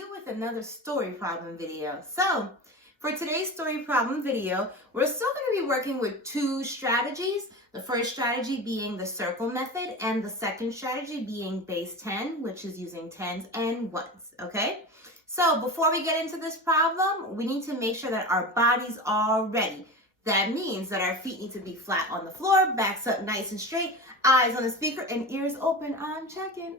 you with another story problem video. So for today's story problem video, we're still going to be working with two strategies. The first strategy being the circle method and the second strategy being base 10, which is using tens and ones, okay? So before we get into this problem, we need to make sure that our bodies are ready. That means that our feet need to be flat on the floor, backs up nice and straight, eyes on the speaker, and ears open. I'm checking.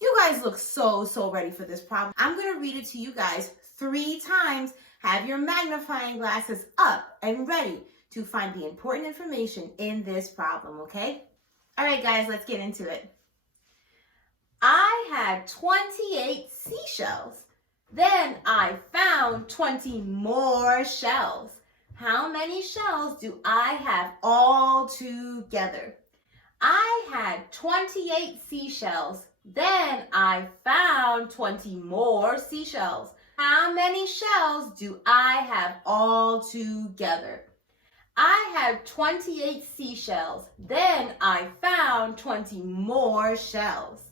You guys look so ready for this problem. I'm going to read it to you guys 3 times. Have your magnifying glasses up and ready to find the important information in this problem, okay? All right, guys, let's get into it. I had 28 seashells. Then I found 20 more shells. How many shells do I have all together? I had 28 seashells. Then I found 20 more seashells. How many shells do I have all together? I had 28 seashells. Then I found 20 more shells.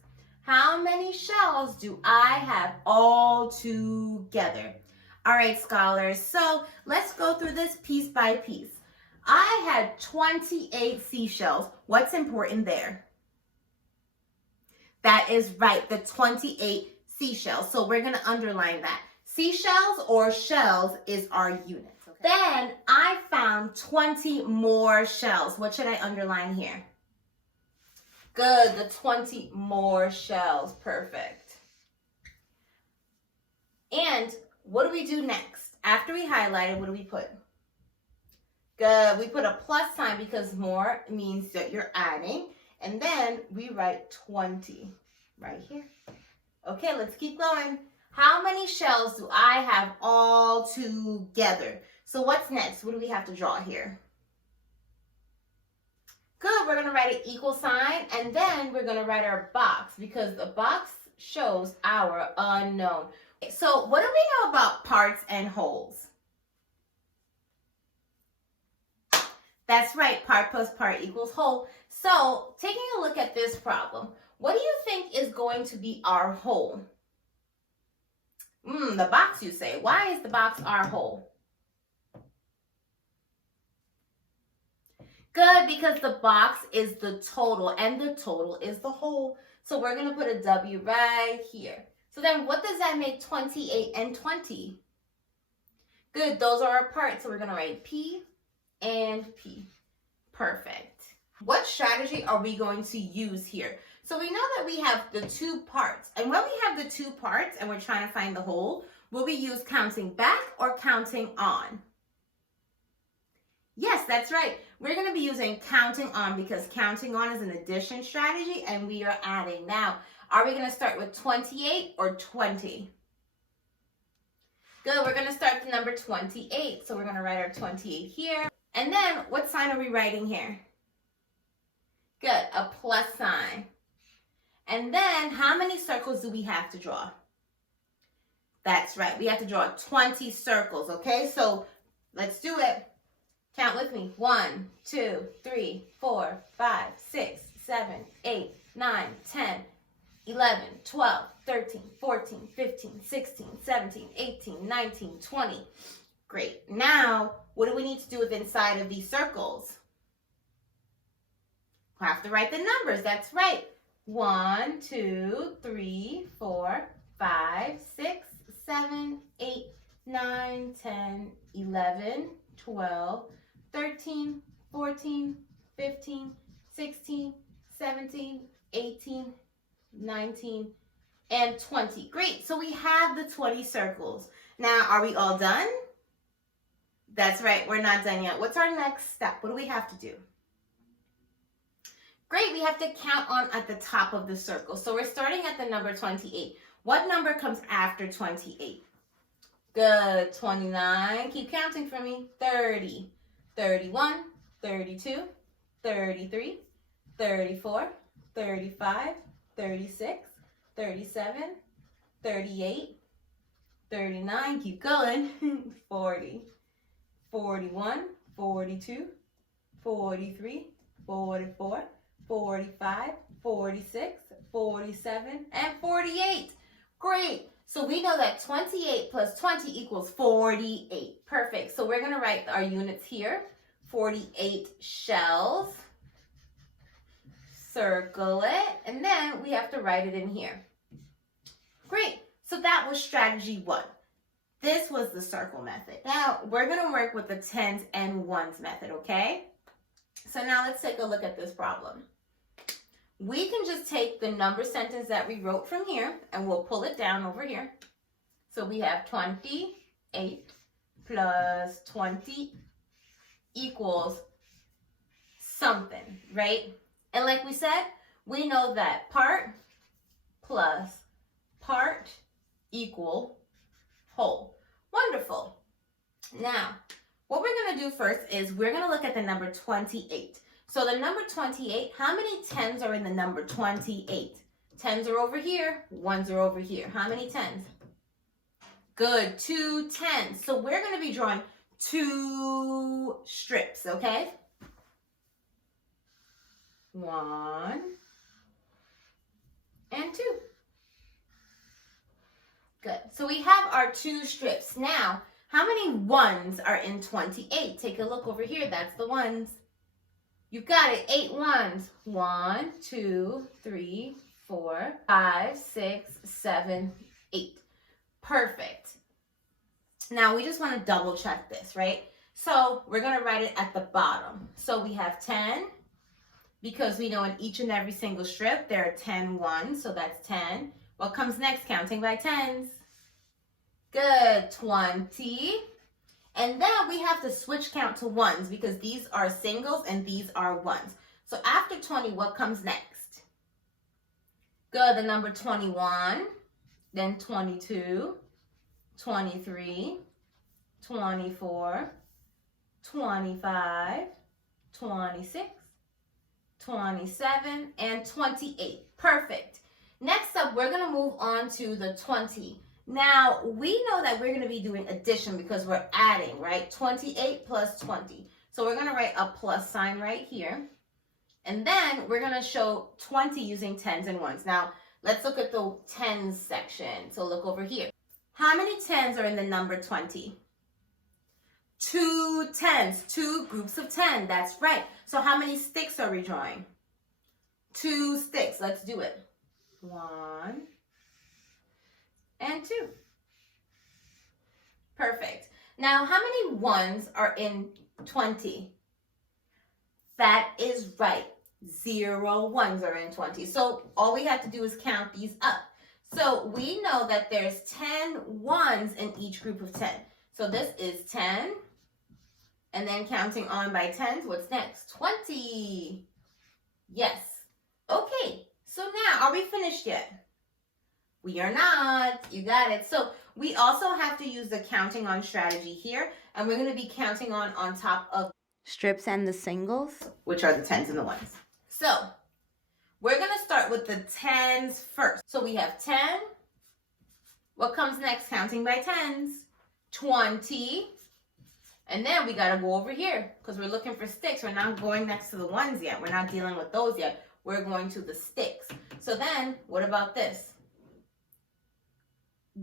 How many shells do I have all together? All right, scholars, so let's go through this piece by piece. I had 28 seashells. What's important there? That is right, the 28 seashells. So we're going to underline that. Seashells or shells is our unit. Okay. Then I found 20 more shells. What should I underline here? Good, the 20 more shells. Perfect. And what do we do next? After we highlighted, what do we put? Good, we put a plus sign because more means that you're adding. And then we write 20 right here. Okay, let's keep going. How many shells do I have all together? So what's next? What do we have to draw here? Good, we're going to write an equal sign and then we're going to write our box because the box shows our unknown. So what do we know about parts and wholes? That's right, part plus part equals whole. So taking a look at this problem, what do you think is going to be our whole? The box, you say. Why is the box our whole? Good, because the box is the total and the total is the whole. So we're going to put a W right here. So then what does that make 28 and 20? Good, those are our parts. So we're going to write P and P. Perfect. What strategy are we going to use here? So we know that we have the 2 parts. And when we have the 2 parts and we're trying to find the whole, will we use counting back or counting on? Yes, that's right. We're going to be using counting on because counting on is an addition strategy and we are adding. Now, are we going to start with 28 or 20? Good, we're going to start the number 28. So we're going to write our 28 here. And then what sign are we writing here? Good, a plus sign. And then how many circles do we have to draw? That's right, we have to draw 20 circles, okay? So let's do it. Count with me. 1, 2, 3, 4, 5, 6, 7, 8, 9, 10, 11, 12, 13, 14, 15, 16, 17, 18, 19, 20. Great. Now, what do we need to do with inside of these circles? We have to write the numbers. That's right. 1, 2, 3, 4, 5, 6, 7, 8, 9, 10, 11, 12, 13, 14, 15, 16, 17, 18, 19, and 20. Great. So we have the 20 circles. Now, are we all done? That's right. We're not done yet. What's our next step? What do we have to do? Great. We have to count on at the top of the circle. So we're starting at the number 28. What number comes after 28? Good. 29. Keep counting for me. 30, 31, 32, 33, 34, 35, 36, 37, 38, 39. Keep going. 40. 41, 42, 43, 44, 45, 46, 47, and 48. Great. So we know that 28 plus 20 equals 48. Perfect. So we're going to write our units here. 48 shells. Circle it. And then we have to write it in here. Great. So that was strategy 1. This was the circle method. Now we're going to work with the tens and ones method, okay? So now let's take a look at this problem. We can just take the number sentence that we wrote from here and we'll pull it down over here. So we have 28 plus 20 equals something, right? And like we said, we know that part plus part equal whole. Wonderful. Now, what we're going to do first is we're going to look at the number 28. So the number 28, how many tens are in the number 28? Tens are over here, ones are over here. How many tens? Good, 2 tens. So we're going to be drawing 2 strips, okay? 1 and 2. Good. So we have our 2 strips. Now, how many ones are in 28? Take a look over here. That's the ones. You got it. 8 ones. 1, 2, 3, 4, 5, 6, 7, 8. Perfect. Now we just want to double check this, right? So we're going to write it at the bottom. So we have 10 because we know in each and every single strip there are 10 ones. So that's 10. What comes next? Counting by tens. Good. 20. And then we have to switch count to ones because these are singles and these are ones. So after 20, what comes next? Good, the number 21, then 22, 23, 24, 25, 26, 27, and 28. Perfect. Next up, we're going to move on to the 20. Now, we know that we're going to be doing addition because we're adding, right? 28 plus 20. So we're going to write a plus sign right here. And then we're going to show 20 using tens and ones. Now, let's look at the tens section. So look over here. How many tens are in the number 20? 2 tens, 2 groups of 10. That's right. So how many sticks are we drawing? 2 sticks. Let's do it. 1 and 2. Perfect. Now, how many ones are in 20? That is right. 0 ones are in 20. So all we have to do is count these up. So we know that there's 10 ones in each group of 10. So this is 10. And then counting on by tens, what's next? 20. Yes. Okay. So now, are we finished yet? We are not. You got it. So we also have to use the counting on strategy here. And we're going to be counting on top of strips and the singles, which are the tens and the ones. So we're going to start with the tens first. So we have 10. What comes next? Counting by tens. 20. And then we got to go over here because we're looking for sticks. We're not going next to the ones yet. We're not dealing with those yet. We're going to the sticks. So then what about this?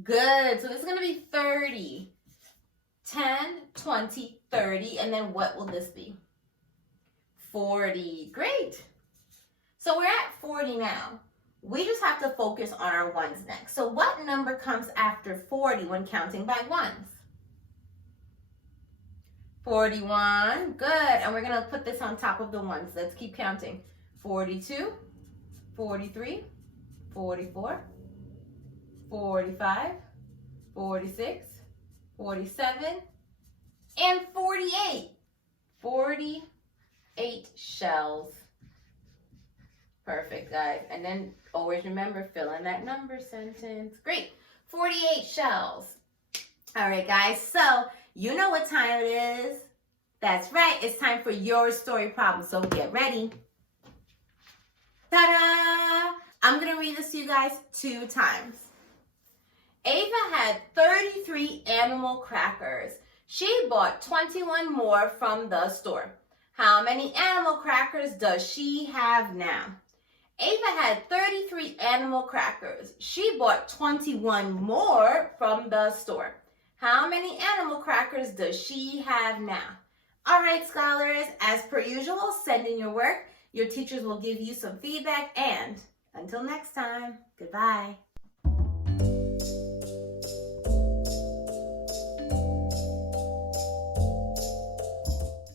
Good. So this is going to be 30. 10, 20, 30. And then what will this be? 40. Great. So we're at 40 now. We just have to focus on our ones next. So what number comes after 40 when counting by ones? 41. Good. And we're going to put this on top of the ones. Let's keep counting. 42, 43, 44, 45, 46, 47, and 48. 48 shells. Perfect, guys. And then always remember, fill in that number sentence. Great. 48 shells. All right, guys. So you know what time it is. That's right. It's time for your story problem. So get ready. Ta-da! I'm going to read this to you guys 2 times. Ava had 33 animal crackers. She bought 21 more from the store. How many animal crackers does she have now? Ava had 33 animal crackers. She bought 21 more from the store. How many animal crackers does she have now? All right, scholars, as per usual, send in your work. Your teachers will give you some feedback, and until next time, goodbye.